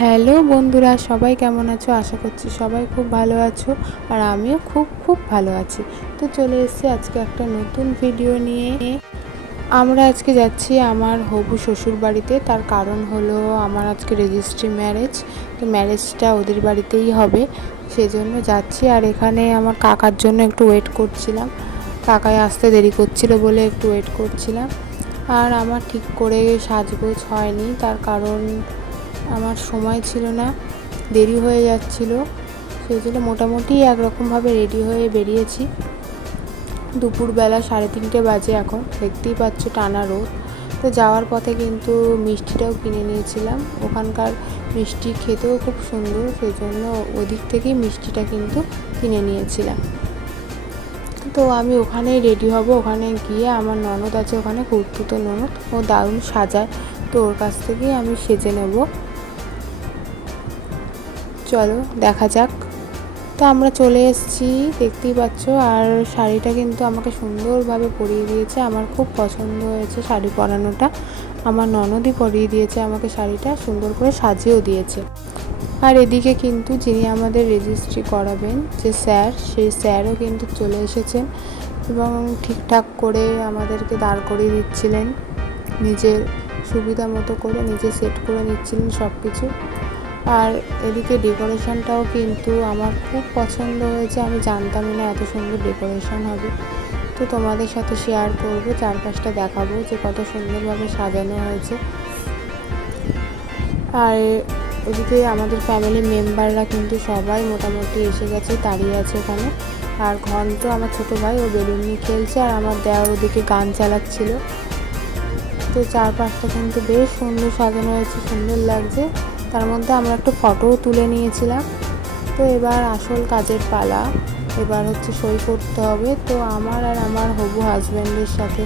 Hello বন্ধুরা, সবাই কেমন আছো? আশা করছি সবাই খুব ভালো আছো, আর আমিও খুব খুব ভালো আছি। তো চলে এসেছি আজকে একটা নতুন ভিডিও নিয়ে। আমরা আজকে যাচ্ছি আমার হবু শ্বশুর বাড়িতে। তার কারণ হলো আমার আজকে রেজিস্ট্রি ম্যারেজ, তো ম্যারেজটা ওদের বাড়িতেই হবে, সেজন্য যাচ্ছি। আর এখানে আমার কাকার জন্য একটু ওয়েট করছিলাম, কাকায় আসতে দেরি করছিল বলে একটু ওয়েট করছিলাম। আর আমার ঠিক করে সাজগোজ হয়নি, তার কারণ আমার সময় ছিল না, দেরি হয়ে যাচ্ছিল, সেই জন্য মোটামুটি একরকমভাবে রেডি হয়ে বেরিয়েছি। দুপুরবেলা 3:30 বাজে এখন, দেখতেই পাচ্ছ টানা রোদ। তো যাওয়ার পথে কিন্তু মিষ্টিটাও কিনে নিয়েছিলাম, ওখানকার মিষ্টি খেতেও খুব সুন্দর, সেই জন্য ওদিক থেকেই মিষ্টিটা কিন্তু কিনে নিয়েছিলাম। তো আমি ওখানেই রেডি হব, ওখানে গিয়ে আমার ননদ আছে ওখানে, খুড়তুতো ননদ, ও দারুণ সাজায়, তো ওর কাছ থেকেই আমি সেজে নেব। চলো দেখা যাক। তো আমরা চলে এসেছি, দেখতেই পাচ্ছ। আর শাড়িটা কিন্তু আমাকে সুন্দরভাবে পরিয়ে দিয়েছে, আমার খুব পছন্দ হয়েছে শাড়ি পরানোটা। আমার ননদই পরিয়ে দিয়েছে আমাকে শাড়িটা, সুন্দর করে সাজিয়েও দিয়েছে। আর এদিকে কিন্তু যিনি আমাদের রেজিস্ট্রি করাবেন, যে স্যার, সেই স্যারও কিন্তু চলে এসেছেন এবং ঠিকঠাক করে আমাদেরকে দাঁড় করিয়ে দিচ্ছিলেন, নিজের সুবিধা মতো করে নিজে সেট করে নিচ্ছিলেন সব কিছু। আর এদিকে ডেকোরেশনটাও কিন্তু আমার খুব পছন্দ হয়েছে, আমি জানতামই না এত সুন্দর ডেকোরেশন হবে। তো তোমাদের সাথে শেয়ার করবো, চারপাশটা দেখাবো যে কত সুন্দরভাবে সাজানো হয়েছে। আর ওদিকে আমাদের ফ্যামিলির মেম্বাররা কিন্তু সবাই মোটামুটি এসে গেছে, দাঁড়িয়ে আছে এখানে। আর ঘন্ট, আমার ছোটো ভাই, ও বেলুন নিয়ে খেলছে, আর আমার দেওর ওদিকে গান চালাচ্ছিল। তো চারপাশটা কিন্তু বেশ সুন্দর সাজানো হয়েছে, সুন্দর লাগছে। তার মধ্যে আমরা একটু ফটোও তুলে নিয়েছিলাম। তো এবার আসল কাজের পালা, এবার হচ্ছে সই করতে হবে। তো আমার আর আমার হবু হাজব্যান্ডের সাথে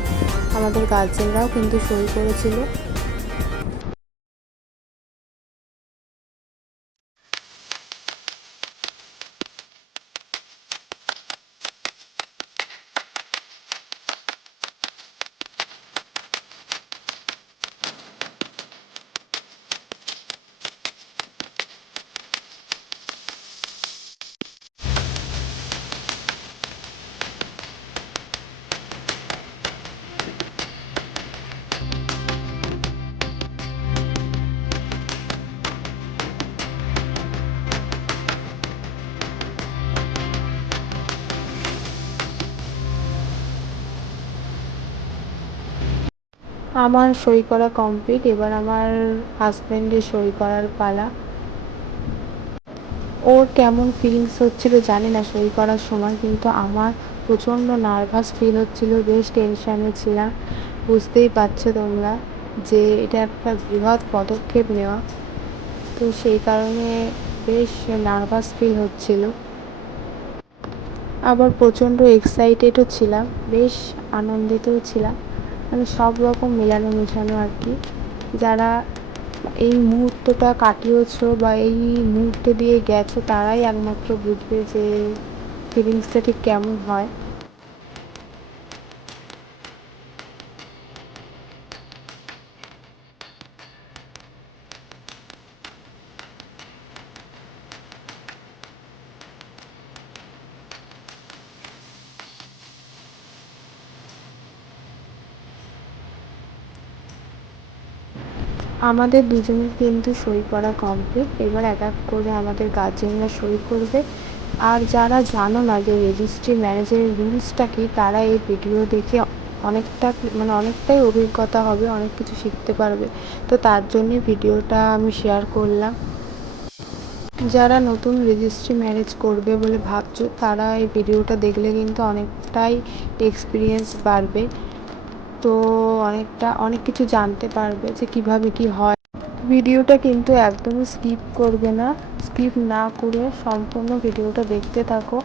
আমাদের গার্জেনরাও কিন্তু সই করেছিল। আমার সই করা কমপ্লিট, এবার আমার হাজব্যান্ডের সই করার পালা। ওর কেমন ফিলিংস হচ্ছিল জানি না সই করার সময়, কিন্তু আমার প্রচণ্ড নার্ভাস ফিল হচ্ছিল, বেশ টেনশানে ছিলাম। বুঝতেই পারছো তোমরা যে এটা একটা বৃহৎ পদক্ষেপ নেওয়া, তো সেই কারণে বেশ নার্ভাস ফিল হচ্ছিল। আবার প্রচণ্ড এক্সাইটেডও ছিলাম, বেশ আনন্দিতও ছিলাম, মানে সব রকম মেলানো মেশানো আর কি। যারা এই মুহূর্তটা কাটিয়েছো বা এই মুহূর্ত দিয়ে গেছো, তারাই একমাত্র বুঝবে যে ফিলিংসটা ঠিক কেমন হয়। আমাদের দুজনের কিন্তু সই করা কমপ্লিট, এবার এক এক করে আমাদের গার্জেনরা সই করবে। আর যারা জানো না যে রেজিস্ট্রি ম্যারেজের রুলসটা কী, তারা এই ভিডিও দেখে অনেকটা, মানে অনেকটাই অভিজ্ঞতা হবে, অনেক কিছু শিখতে পারবে। তো তার জন্যই ভিডিওটা আমি শেয়ার করলাম। যারা নতুন রেজিস্ট্রি ম্যারেজ করবে বলে ভাবছো, তারা এই ভিডিওটা দেখলে কিন্তু অনেকটাই এক্সপিরিয়েন্স বাড়বে। তো অনেক কিছু জানতে পারবে যে কিভাবে কি হয়। ভিডিওটা কিন্তু একদমই স্কিপ করবে না, স্কিপ না করে সম্পূর্ণ ভিডিওটা দেখতে থাকো।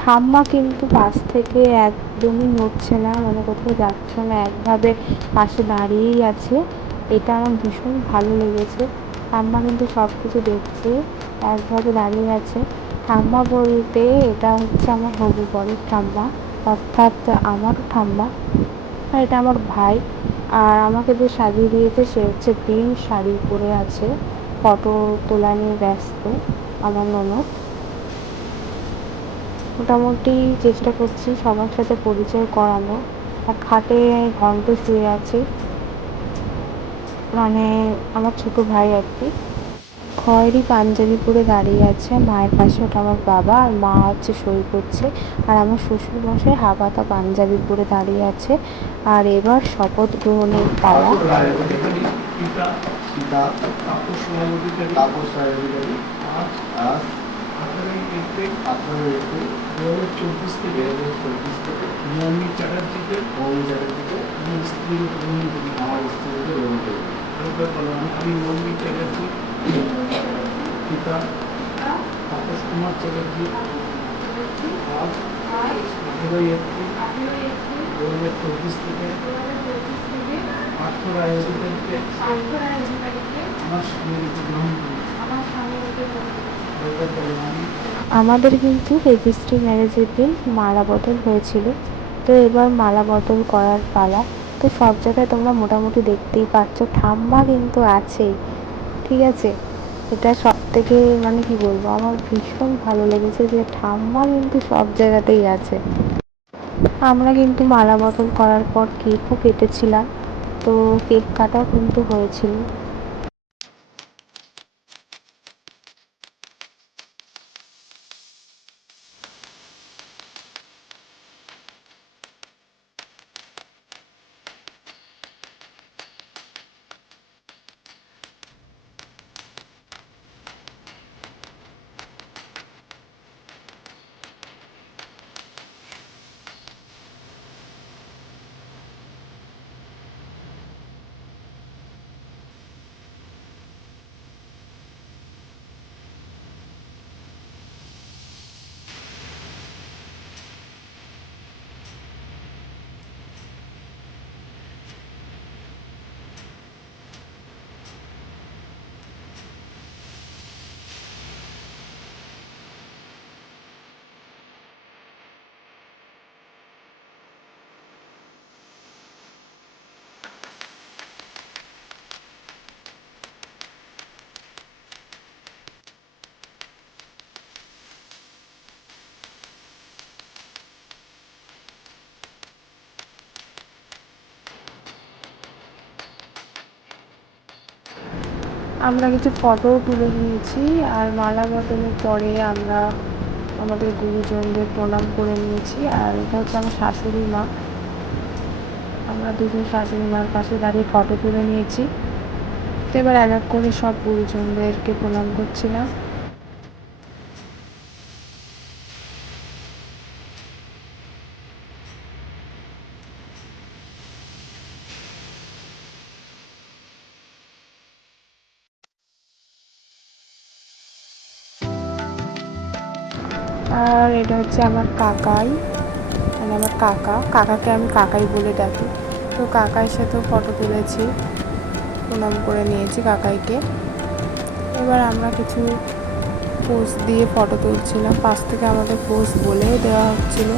ঠাম্মা কিন্তু পাশ থেকে একদমই নড়ছে না, মানে কোথাও যাচ্ছে না, একভাবে পাশে দাঁড়িয়েই আছে। এটা আমার ভীষণ ভালো লেগেছে। ঠাম্মা কিন্তু সব কিছু দেখছে, একভাবে দাঁড়িয়ে আছে। ঠাম্মা বলতে এটা হচ্ছে আমার হবু বরের ঠাম্মা, অর্থাৎ আমার ঠাম্মা। আর এটা আমার ভাই, আর আমাকে যে সাজিয়ে দিয়েছে সে হচ্ছে গ্রিন শাড়ি পরে আছে, ফটো তোলা নিয়ে ব্যস্ত আমার ননদ। মোটামুটি চেষ্টা করছি সবার সাথে পরিচয় করানো। আর খাটে ঘন্ট শুয়ে আছে, মানে আমার ছোট ভাই আর কি, খয়েরি পাঞ্জাবি পরে দাঁড়িয়ে আছে। মায়ের পাশে ওটা আমার বাবা, আর মা হচ্ছে সই করছে। আর আমার শ্বশুর মশাই হাফহাতা পাঞ্জাবি পরে দাঁড়িয়ে আছে। আর এবার শপথ গ্রহণের পালা। পিতা তাপস কুমার চ্যাটার্জি আজ 18 এপ্রিল 2024 থেকে পার্থ রায় অধিকারীকে আমার স্বামীরূপে গ্রহণ করি। আমাদের কিন্তু রেজিস্ট্রি ম্যারেজের দিন মালা বদল হয়েছিল, তো এবার মালা বদল করার পালা। তো সব জায়গায় তোমরা মোটামুটি দেখতেই পাচ্ছ ঠাম্মা কিন্তু আছেই, ঠিক আছে। এটা সব থেকে মানে কি বলবো, আমার ভীষণ ভালো লেগেছে যে ঠাম্মা কিন্তু সব জায়গাতেই আছে। আমরা কিন্তু মালা বদল করার পর কেকও কেটেছিলাম, তো কেক কাটাও কিন্তু হয়েছিল। আমরা কিছু ফটোও তুলে নিয়েছি। আর মালা বদলের পরে আমরা আমাদের গুরুজনদের প্রণাম করে নিয়েছি। আর এটা হচ্ছে আমার শাশুড়ি মা, আমরা দুজন শাশুড়ি মার পাশে দাঁড়িয়ে ফটো তুলে নিয়েছি। তো এবার এক এক করে সব গুরুজনদেরকে প্রণাম করছিলাম। আর এটা হচ্ছে আমার কাকাই, মানে আমার কাকাকে আমি কাকাই বলে ডাকি। তো কাকাইয়ের সাথেও ফটো তুলেছি, প্রণাম করে নিয়েছি কাকাইকে। এবার আমরা কিছু পোজ দিয়ে ফটো তুলছিলাম, পাশ থেকে আমাদের পোজ বলেও দেওয়া হচ্ছিল।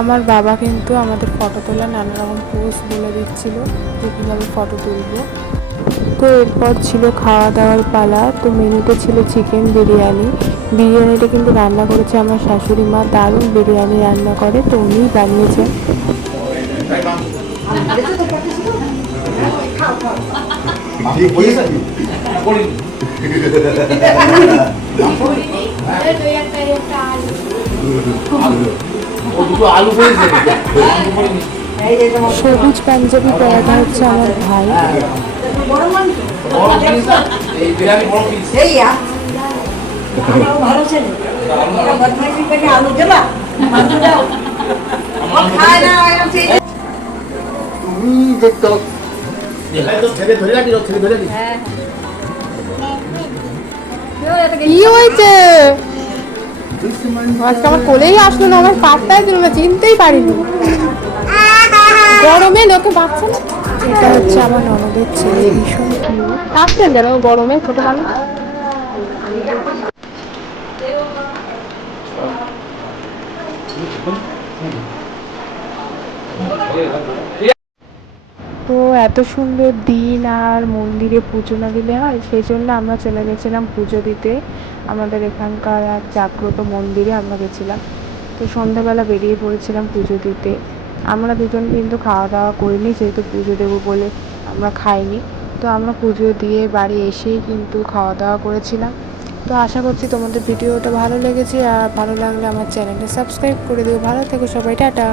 আমার বাবা কিন্তু আমাদের ফটো তোলা নানা রকম পোজ বলে দিচ্ছিল যে কীভাবে ফটো তুলবো। তো এরপর ছিল খাওয়া দাওয়ার পালা। তো মেনুতে ছিল চিকেন বিরিয়ানি। বিরিয়ানিটা কিন্তু রান্না করেছে আমার শাশুড়ি মা, দারুণ বিরিয়ানি রান্না করে, তো উনিই বানিয়েছেন। সবুজ পাঞ্জাবি পরাটা হচ্ছে আমার ভাই। কি হয়েছে আজকে? আমার কোলেই আসলো না, আমার পাত্তাই দিল না, চিনতেই পারিনি। গরমে লোকে বাচ্চা না। এটা হচ্ছে আমার ননদের ছেলে, ভীষণ কিউট। আসছেন যেন গরমে ছোট মানুষ। এত সুন্দর দিন আর মন্দিরে পুজো না দিলে হয়, সেই জন্য আমরা চলে গেছিলাম পুজো দিতে। আমাদের এখানকার এক জাগ্রত মন্দিরে আমরা গেছিলাম। তো সন্ধ্যাবেলা বেরিয়ে পড়েছিলাম পুজো দিতে। আমরা দুজন কিন্তু খাওয়া দাওয়া করিনি, যেহেতু পুজো দেবো বলে আমরা খাইনি। তো আমরা পুজো দিয়ে বাড়ি এসেই কিন্তু খাওয়া দাওয়া করেছিলাম। তো আশা করছি তোমাদের ভিডিওটা ভালো লেগেছে, আর ভালো লাগলে আমার চ্যানেলটা সাবস্ক্রাইব করে দিও। ভালো থেকো সবাই, টাটা।